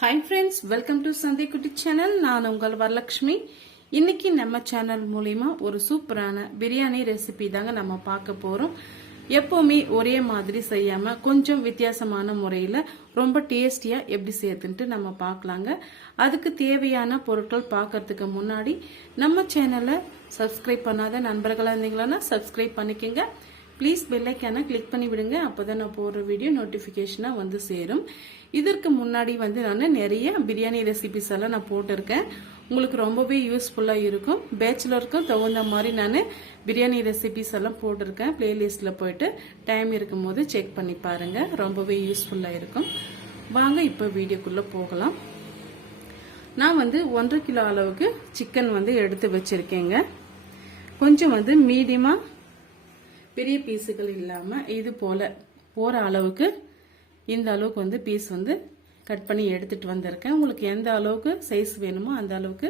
Hi friends welcome to சந்தை குட்டி channel நான் உங்கள் வரலட்சுமி. இன்னைக்கு நம்ம சேனல் மூலிமா ஒரு சூப்பரான பிரியாணி ரெசிபி தாங்க நம்ம பார்க்க போறோம். எப்பவுமே ஒரே மாதிரி செய்யாம கொஞ்சம் வித்தியாசமான முறையில ரொம்ப டேஸ்டியா எப்படி சேர்த்துன்ட்டு நம்ம பார்க்கலாங்க. அதுக்கு தேவையான பொருட்கள் பார்க்கறதுக்கு முன்னாடி நம்ம சேனலை சப்ஸ்கிரைப் பண்ணாத நண்பர்களா இருந்தீங்களா சப்ஸ்கிரைப் பண்ணிக்கோங்க. ப்ளீஸ் பெல்லைக்கான கிளிக் பண்ணி விடுங்க. அப்போ தான் நான் போடுற வீடியோ நோட்டிஃபிகேஷனாக வந்து சேரும். இதற்கு முன்னாடி வந்து நான் நிறைய பிரியாணி ரெசிபிஸ் எல்லாம் நான் போட்டிருக்கேன். உங்களுக்கு ரொம்பவே யூஸ்ஃபுல்லாக இருக்கும். பேச்சுலருக்கும் தகுந்த மாதிரி நான் பிரியாணி ரெசிபிஸ் எல்லாம் போட்டிருக்கேன். பிளேலிஸ்ட்டில் போயிட்டு டைம் இருக்கும் போது செக் பண்ணி பாருங்கள் ரொம்பவே யூஸ்ஃபுல்லாக இருக்கும். வாங்க இப்போ வீடியோக்குள்ளே போகலாம். நான் வந்து ஒன்றரை கிலோ அளவுக்கு சிக்கன் வந்து எடுத்து வச்சுருக்கேங்க. கொஞ்சம் வந்து மீடியமாக பெரிய பீஸுகள் இல்லாமல் இது போல் போகிற அளவுக்கு இந்த அளவுக்கு வந்து பீஸ் வந்து கட் பண்ணி எடுத்துகிட்டு வந்திருக்கேன். உங்களுக்கு எந்த அளவுக்கு சைஸ் வேணுமோ அந்த அளவுக்கு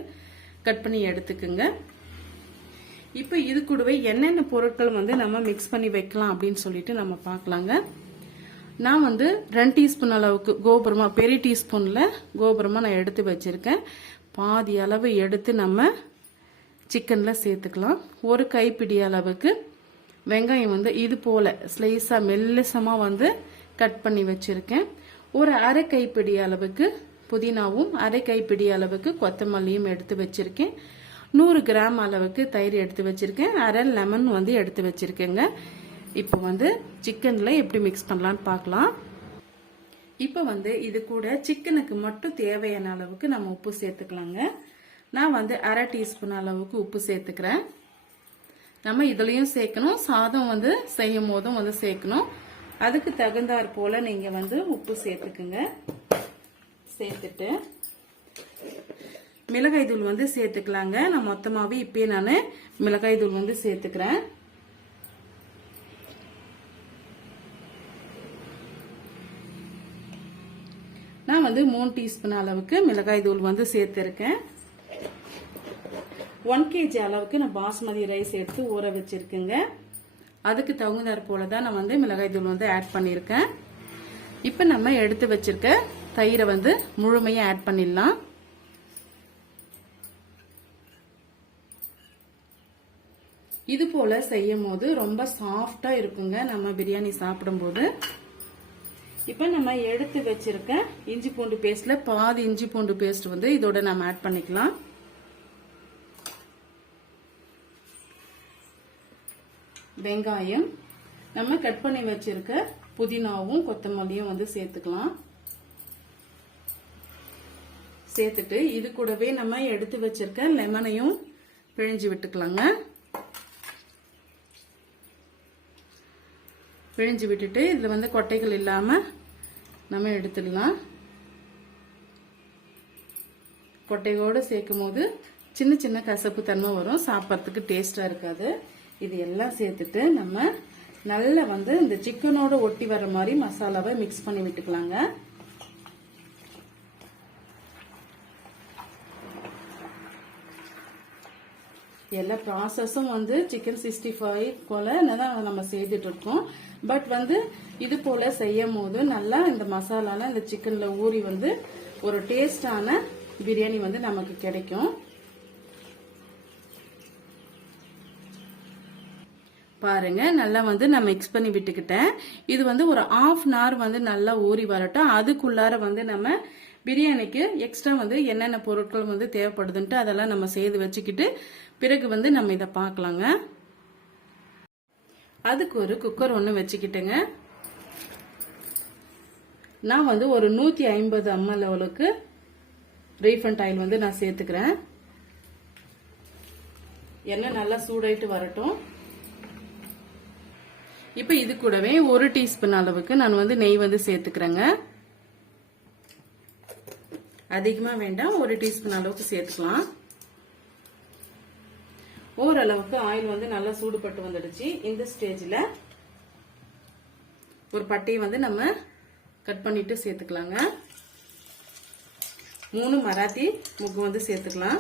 கட் பண்ணி எடுத்துக்குங்க. இப்போ இது கூடவே என்னென்ன பொருட்கள் வந்து நம்ம மிக்ஸ் பண்ணி வைக்கலாம் அப்படின்னு சொல்லிட்டு நம்ம பார்க்கலாங்க. நான் வந்து ரெண்டு டீஸ்பூன் அளவுக்கு கோபுரமா பெரிய டீஸ்பூனில் கோபுரமாக நான் எடுத்து வச்சுருக்கேன். பாதி அளவு எடுத்து நம்ம சிக்கனில் சேர்த்துக்கலாம். ஒரு கைப்பிடி அளவுக்கு வெங்காயம் வந்து இது போல ஸ்லைஸாக மெல்லிசமாக வந்து கட் பண்ணி வச்சிருக்கேன். ஒரு அரை கைப்பிடி அளவுக்கு புதினாவும் அரை கைப்பிடி அளவுக்கு கொத்தமல்லியும் எடுத்து வச்சிருக்கேன். நூறு கிராம் அளவுக்கு தயிர் எடுத்து வச்சிருக்கேன். அரை லெமன் வந்து எடுத்து வச்சிருக்கேங்க. இப்போ வந்து சிக்கன்ல எப்படி மிக்ஸ் பண்ணலான்னு பார்க்கலாம். இப்போ வந்து இது கூட சிக்கனுக்கு மட்டும் தேவையான அளவுக்கு நம்ம உப்பு சேர்த்துக்கலாங்க. நான் வந்து அரை டீஸ்பூன் அளவுக்கு உப்பு சேர்த்துக்கிறேன். நம்ம இதுலயும் சேர்க்கணும். சாதம் வந்து செய்யும் போதும் வந்து சேர்க்கணும். அதுக்கு தகுந்தாற் போல நீங்க வந்து உப்பு சேர்த்துக்குங்க. சேர்த்துட்டு மிளகாய் தூள் வந்து சேர்த்துக்கலாங்க. நான் மொத்தமாவே இப்பயே நான் மிளகாய் தூள் வந்து சேர்த்துக்கிறேன். நான் வந்து மூணு டீஸ்பூன் அளவுக்கு மிளகாய் தூள் வந்து சேர்த்திருக்கேன். ஒன் கேஜி அளவுக்கு நான் பாஸ்மதி ரைஸ் எடுத்து ஊற வச்சிருக்கேங்க. அதுக்கு தகுந்தாற் போல தான் நான் வந்து மிளகாய் தூள் வந்து ஆட் பண்ணியிருக்கேன் இப்போ நம்ம எடுத்து வச்சிருக்க தயிரை வந்து முழுமையாக ஆட் பண்ணிடலாம். இது போல செய்யும் போது ரொம்ப சாஃப்டா இருக்குங்க நம்ம பிரியாணி சாப்பிடும்போது. இப்போ நம்ம எடுத்து வச்சிருக்க இஞ்சி பூண்டு பேஸ்ட்ல பாதி இஞ்சி பூண்டு பேஸ்ட் வந்து இதோட நம்ம ஆட் பண்ணிக்கலாம். வெங்காயம். நம்ம கட் பண்ணி வச்சிருக்க புதினாவும் கொத்தமல்லியும் வந்து சேர்த்துக்கலாம். சேர்த்துட்டு இது கூடவே நம்ம எடுத்து வச்சிருக்க லெமனையும் பிழிஞ்சு விட்டுக்கலாங்க. பிழிஞ்சு விட்டுட்டு இதில் வந்து கொட்டைகள் இல்லாமல் நம்ம எடுத்துடலாம். கொட்டையோடு சேர்க்கும் போது சின்ன சின்ன கசப்பு தன்மை வரும். சாப்பிட்றதுக்கு டேஸ்டாக இருக்காது. இது எல்லாம் சேர்த்துட்டு நம்ம நல்லா வந்து இந்த சிக்கனோட ஒட்டி வர மாதிரி மசாலாவை மிக்ஸ் பண்ணி விட்டுக்கலாங்க. எல்லா ப்ராசஸும் வந்து சிக்கன் சிக்ஸ்டி ஃபைவ் போல தான் நம்ம செய்துட்டு இருக்கோம் பட் வந்து இது போல செய்யும் போது நல்லா இந்த மசாலால இந்த சிக்கன்ல ஊறி வந்து ஒரு டேஸ்டான பிரியாணி வந்து நமக்கு கிடைக்கும். பாருங்க நல்லா வந்து நான் மிக்ஸ் பண்ணி விட்டுக்கிட்டேன். இது வந்து ஒரு ஆஃப் அன் ஹவர் வந்து நல்லா ஊறி வரட்டும். அதுக்குள்ளார வந்து நம்ம பிரியாணிக்கு எக்ஸ்ட்ரா வந்து என்னென்ன பொருட்கள் வந்து தேவைப்படுதுன்ட்டு அதெல்லாம் நம்ம செய்து வச்சுக்கிட்டு பிறகு வந்து நம்ம இதை பார்க்கலாங்க. அதுக்கு ஒரு குக்கர் ஒன்று வச்சுக்கிட்டேங்க. நான் வந்து ஒரு நூற்றி ஐம்பது எம்எல் அளவுக்கு ரீஃபண்ட் ஆயில் வந்து நான் சேர்த்துக்கிறேன். எண்ணெய் நல்லா சூடாயிட்டு வரட்டும். இப்போ இது கூடவே ஒரு டீஸ்பூன் அளவுக்கு நான் வந்து நெய் வந்து சேர்த்துக்கிறேங்க. அதிகமாக வேண்டாம் ஒரு டீஸ்பூன் அளவுக்கு சேர்த்துக்கலாம். ஓரளவுக்கு ஆயில் வந்து நல்லா சூடுபட்டு வந்துடுச்சு. இந்த ஸ்டேஜில் ஒரு பட்டையை வந்து நம்ம கட் பண்ணிட்டு சேர்த்துக்கலாங்க. மூணு மராத்தி முக்கு வந்து சேர்த்துக்கலாம்.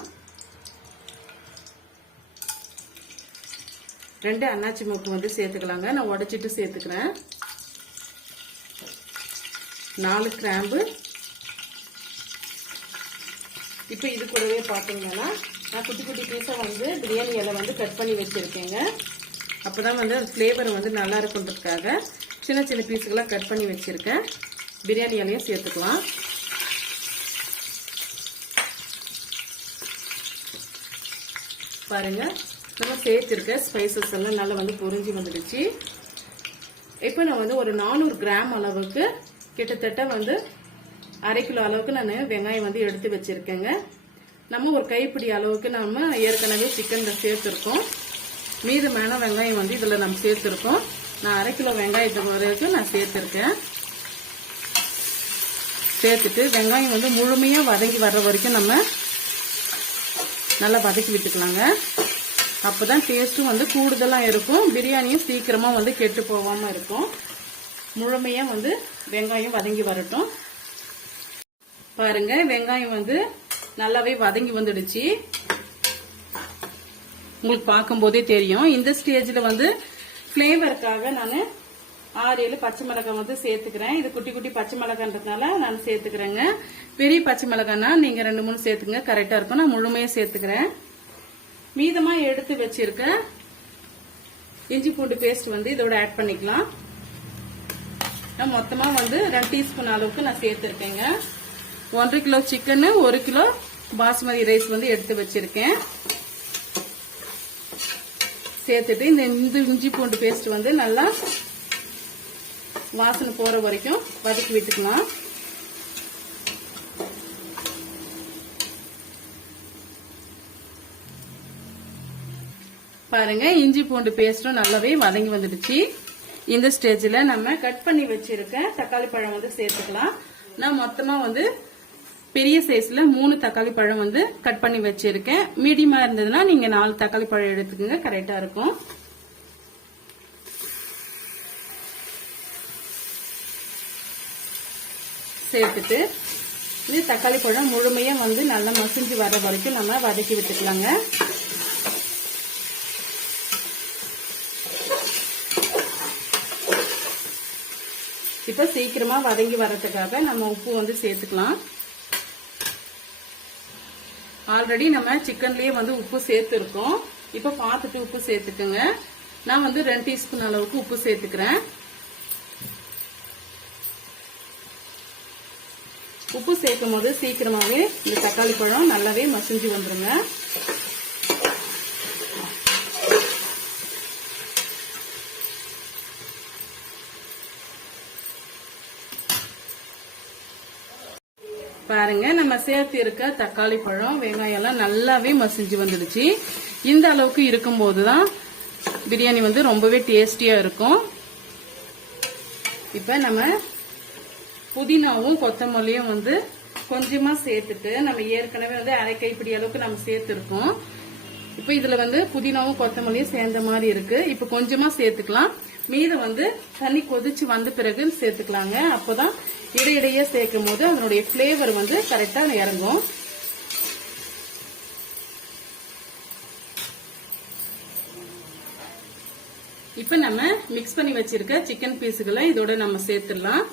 ரெண்டு அன்னாச்சி மூக்கு வந்து சேர்த்துக்கலாங்க. நான் உடச்சிட்டு சேர்த்துக்கிறேன். நாலு கிராம்பு. இப்போ இது கூடவே பார்த்தீங்கன்னா நான் குட்டி குட்டி பீஸாக வந்து பிரியாணி இலை வந்து கட் பண்ணி வச்சுருக்கேங்க. அப்போ தான் வந்து அந்த ஃப்ளேவர் வந்து நல்லா இருக்குன்றதுக்காக சின்ன சின்ன பீஸுக்கெல்லாம் கட் பண்ணி வச்சுருக்கேன். பிரியாணி இலையும் சேர்த்துக்கலாம். பாருங்கள் நம்ம சேர்த்துருக்க ஸ்பைசஸ் எல்லாம் நல்லா வந்து பொரிஞ்சு வந்துடுச்சு. இப்போ நான் வந்து ஒரு நானூறு கிராம் அளவுக்கு கிட்டத்தட்ட வந்து அரை கிலோ அளவுக்கு நான் வெங்காயம் வந்து எடுத்து வச்சிருக்கேங்க. நம்ம ஒரு கைப்பிடி அளவுக்கு நம்ம ஏற்கனவே சிக்கனில் சேர்த்துருக்கோம். மீதமான வெங்காயம் வந்து இதில் நம்ம சேர்த்துருக்கோம். நான் அரை கிலோ வெங்காயத்தை வரைக்கும் நான் சேர்த்துருக்கேன். சேர்த்துட்டு வெங்காயம் வந்து முழுமையாக வதங்கி வர்ற வரைக்கும் நம்ம நல்லா வதக்கி விட்டுக்கலாங்க. அப்போதான் டேஸ்ட்டும் வந்து கூடுதலாக இருக்கும். பிரியாணியும் சீக்கிரமாக வந்து கெட்டு போகாமல் இருக்கும். முழுமையாக வந்து வெங்காயம் வதங்கி வரட்டும். பாருங்க வெங்காயம் வந்து நல்லாவே வதங்கி வந்துடுச்சு. உங்களுக்கு பார்க்கும்போதே தெரியும். இந்த ஸ்டேஜில் வந்து ஃப்ளேவருக்காக நான் ஆறு ஏழு பச்சை மிளகாய் வந்து சேர்த்துக்கிறேன். இது குட்டி குட்டி பச்சை மிளகான்றதுனால நான் சேர்த்துக்கிறேங்க. பெரிய பச்சை மிளகாய்னா நீங்கள் ரெண்டு மூணு சேர்த்துங்க கரெக்டாக இருக்கும். நான் முழுமையாக சேர்த்துக்கிறேன். மீதமா எடுத்து வச்சிருக்க இஞ்சி பூண்டு பேஸ்ட் வந்து இதோட ஆட் பண்ணிக்கலாம். நான் மொத்தமா வந்து ரெண்டு டீஸ்பூன் அளவுக்கு நான் சேர்த்துருக்கேங்க. ஒன்றரை கிலோ சிக்கன் ஒரு கிலோ பாஸ்மதி ரைஸ் வந்து எடுத்து வச்சிருக்கேன். சேர்த்துட்டு இந்த இந்த இஞ்சி பூண்டு பேஸ்ட் வந்து நல்லா வாசனை போற வரைக்கும் வதக்கி விட்டுக்கலாம். பாருங்க. இஞ்சி பூண்டு பேஸ்டும் நல்லாவே வதங்கி வந்துடுச்சு. இந்த ஸ்டேஜில் நம்ம கட் பண்ணி வச்சிருக்க தக்காளி பழம் வந்து சேர்த்துக்கலாம். நான் மொத்தமாக வந்து பெரிய சைஸ்ல மூணு தக்காளி பழம் வந்து கட் பண்ணி வச்சிருக்கேன். மீடியமா இருந்ததுன்னா நீங்க நாலு தக்காளி பழம் எடுத்துக்கோங்க. கரெக்டா இருக்கும். சேர்த்துட்டு இது தக்காளி பழம் முழுமையா வந்து நல்லா மசிஞ்சு வர வரைக்கும் நம்ம வதக்கி விட்டுக்கலாங்க. இப்ப சீக்கிரமா வதங்கி வர்றதுக்காக நம்ம உப்பு வந்து சேர்த்துக்கலாம். ஆல்ரெடி நம்ம சிக்கன்லயே வந்து உப்பு சேர்த்துருக்கோம். இப்ப பார்த்துட்டு உப்பு சேர்த்துக்கோங்க. நான் வந்து ரெண்டு டீஸ்பூன் அளவுக்கு உப்பு சேர்த்துக்கிறேன். உப்பு சேர்க்கும் போது சீக்கிரமாவே இந்த தக்காளி பழம் நல்லாவே மசிஞ்சு வந்துருங்க பாருங்க நம்ம சேர்த்து இருக்க தக்காளி பழம் வெங்காயம் எல்லாம் நல்லாவே மசிஞ்சு வந்துடுச்சு. இந்த அளவுக்கு இருக்கும்போது தான் பிரியாணி வந்து ரொம்பவே டேஸ்டியா இருக்கும். இப்ப நம்ம புதினாவும் கொத்தமல்லியும் வந்து கொஞ்சமா சேர்த்துட்டு நம்ம ஏற்கனவே வந்து அரை கைப்பிடி அளவுக்கு நம்ம சேர்த்துருக்கோம். இப்ப இதுல வந்து புதினாவும் கொத்தமல்லியும் சேர்ந்த மாதிரி இருக்கு. இப்ப கொஞ்சமா சேர்த்துக்கலாம். மீதம் வந்து தண்ணி கொதிச்சு வந்த பிறகு சேர்த்துக்கலாங்க. அப்போதான் இடையிடையே சேர்க்கும் போது அதனுடைய பிளேவர் வந்து கரெக்டாக இறங்கும். இப்போ நம்ம மிக்ஸ் பண்ணி வச்சிருக்க சிக்கன் பீஸுகளை இதோட நம்ம சேர்த்துடலாம்.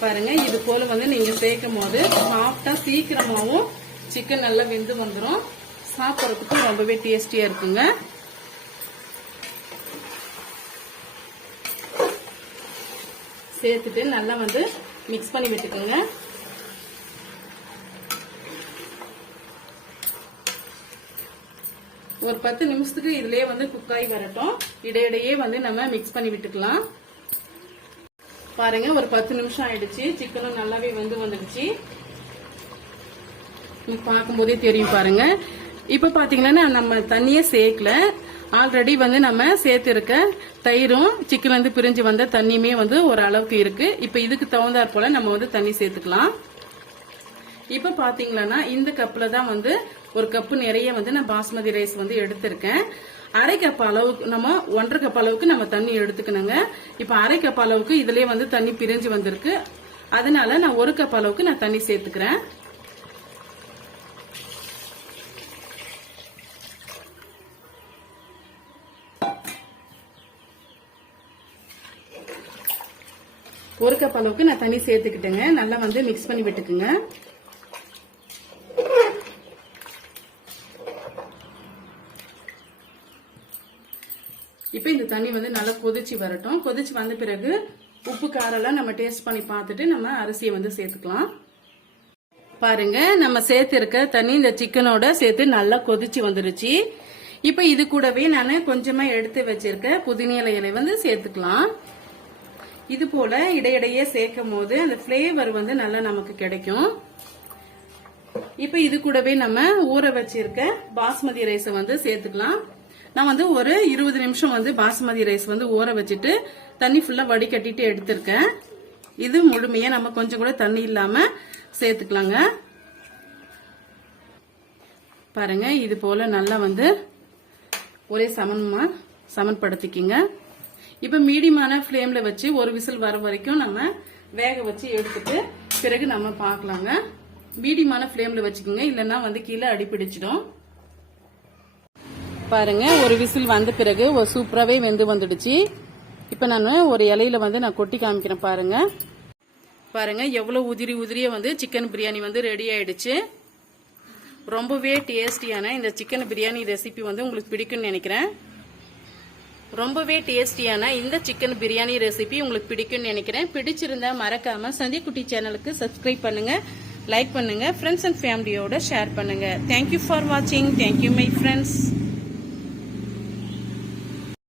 பாருங்க இது போல வந்து நீங்க சேர்க்கும் போது சாப்பிட்டா சீக்கிரமாவும் சிக்கன் நல்லா வெந்து வந்துடும் சாப்பிட்றதுக்கும் ரொம்பவே டேஸ்டியா இருக்குங்க. சேர்த்துட்டு நல்லா வந்து மிக்ஸ் பண்ணி விட்டுக்கோங்க. ஒரு பத்து நிமிஷத்துக்கு இதுலயே வந்து குக்காய் வரட்டும். இடையிடையே வந்து நம்ம மிக்ஸ் பண்ணி விட்டுக்கலாம். பாருங்க ஒரு பத்து நிமிஷம் ஆயிடுச்சு. சிக்கனும் நல்லாவே வந்து வந்துடுச்சு. பார்க்கும்போதே தெரியும் பாருங்க. இப்ப பாத்தீங்கன்னா நம்ம தண்ணியே சேர்க்கல. ஆல்ரெடி வந்து நம்ம சேர்த்திருக்க தயிரும் சிக்கன் வந்து பிரிஞ்சு வந்த தண்ணியுமே வந்து ஒரு அளவுக்கு இருக்கு. இப்ப இதுக்கு தகுந்தாற் போல நம்ம வந்து தண்ணி சேர்த்துக்கலாம். இப்ப பாத்தீங்கன்னா இந்த கப்பில் தான் வந்து ஒரு கப்பு நிறைய வந்து நான் பாஸ்மதி ரைஸ் வந்து எடுத்திருக்கேன். அரை கப் அளவுக்கு நம்ம ஒன்றரை கப் அளவுக்கு நம்ம தண்ணி எடுத்துக்கணுங்க. இப்போ அரை கப் அளவுக்கு இதுலயே வந்து தண்ணி பிரிஞ்சு வந்திருக்கு. அதனால நான் ஒரு கப் அளவுக்கு நான் தண்ணி சேர்த்துக்கிறேன். ஒரு கப் அளவுக்கு நான் தண்ணி சேர்த்துக்கிட்டேங்க. நல்லா வந்து மிக்ஸ் பண்ணி விட்டுக்குங்க. தண்ணி வந்து நல்லா கொதிச்சு வரட்டும். கொதிச்சு வந்த பிறகு உப்பு காரெல்லாம் நம்ம டேஸ்ட் பண்ணி பார்த்துட்டு நம்ம அரிசியை வந்து சேர்த்துக்கலாம். பாருங்க நம்ம சேர்த்திருக்க தண்ணி இந்த சிக்கனோட சேர்த்து நல்லா கொதிச்சு வந்துருச்சு. இப்போ இது கூடவே நான் கொஞ்சமா எடுத்து வச்சிருக்க புதினியலை இலை வந்து சேர்த்துக்கலாம். இது போல இடையிடையே சேர்க்கும் போது அந்த ஃப்ளேவர் வந்து நல்லா நமக்கு கிடைக்கும். இப்போ இது கூடவே நம்ம ஊற வச்சிருக்க பாஸ்மதி ரைஸை வந்து சேர்த்துக்கலாம். நான் வந்து ஒரு இருபது நிமிஷம் வந்து பாஸ்மதி ரைஸ் வந்து ஊற வச்சுட்டு தண்ணி ஃபுல்லா வடிகட்டிட்டு எடுத்திருக்கேன். இது முழுமையா நம்ம கொஞ்சம் கூட தண்ணி இல்லாம சேர்த்துக்கலாங்க. பாருங்க இது போல நல்லா வந்து ஒரே சமன்மா சமன்படுத்திக்கிங்க. இப்ப மீடியமான ஃப்ளேம்ல வச்சு ஒரு விசில் வர வரைக்கும் நம்ம வேக வச்சு எடுத்துட்டு பிறகு நம்ம பார்க்கலாங்க. மீடியமான ஃப்ளேம்ல வச்சுக்கோங்க இல்லைன்னா வந்து கீழே அடிப்பிடிச்சிடும் பாருங்க ஒரு விசில் வந்த பிறகு ஒரு சூப்பராகவே வெந்து வந்துடுச்சு. இப்போ நான் ஒரு இலையில வந்து நான் கொட்டி காமிக்கிறேன் பாருங்க. பாருங்க எவ்வளோ உதிரி உதிரியே வந்து சிக்கன் பிரியாணி வந்து ரெடி ஆயிடுச்சு. ரொம்பவே டேஸ்டியான இந்த சிக்கன் பிரியாணி ரெசிபி வந்து உங்களுக்கு பிடிக்கும்னு நினைக்கிறேன். ரொம்பவே டேஸ்டியான இந்த சிக்கன் பிரியாணி ரெசிபி உங்களுக்கு பிடிக்கும்னு நினைக்கிறேன். பிடிச்சிருந்தா மறக்காம சந்திக்குட்டி சேனலுக்கு சப்ஸ்கிரைப் பண்ணுங்க லைக் பண்ணுங்க ஃப்ரெண்ட்ஸ் அண்ட் ஃபேமிலியோட ஷேர் பண்ணுங்க. தேங்க்யூ ஃபார் வாட்சிங் தேங்க்யூ மை ஃப்ரெண்ட்ஸ்